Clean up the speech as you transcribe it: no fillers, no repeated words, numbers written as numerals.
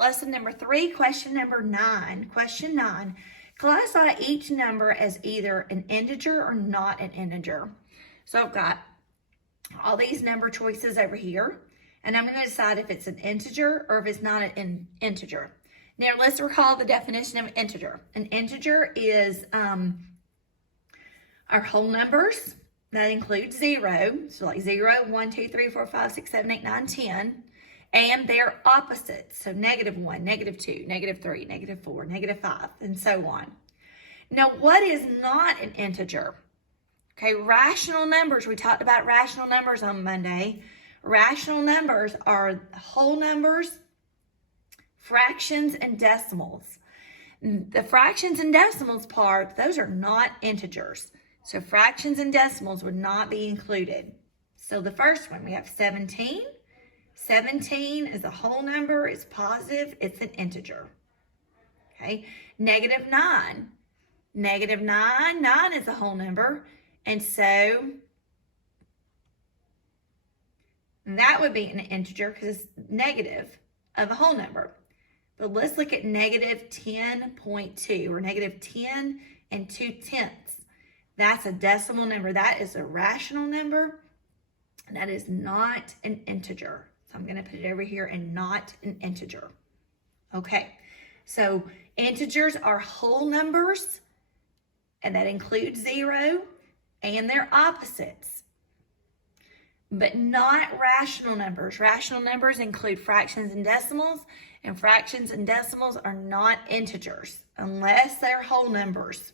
Lesson number 3, question number 9. Question 9. Classify each number as either an integer or not an integer. So I've got all these number choices over here, and I'm going to decide if it's an integer or if it's not an integer. Now let's recall the definition of an integer. An integer is our whole numbers. That includes 0, so like 0, 1, 2, 3, 4, 5, 6, 7, 8, 9, 10. And their opposites, so -1, -2, -3, -4, -5, and so on. Now, what is not an integer? Okay, rational numbers. We talked about rational numbers on Monday. Rational numbers are whole numbers, fractions, and decimals. The fractions and decimals part, those are not integers. So fractions and decimals would not be included. So the first one, we have 17. 17 is a whole number, it's positive, it's an integer. Okay, -9. -9 is a whole number, and so that would be an integer because it's negative of a whole number. But let's look at -10.2 or -10 2/10. That's a decimal number. That is a rational number. And that is not an integer. So I'm going to put it over here and not an integer. Okay, so integers are whole numbers, and that includes 0 and their opposites, but not rational numbers. Rational numbers include fractions and decimals are not integers unless they're whole numbers.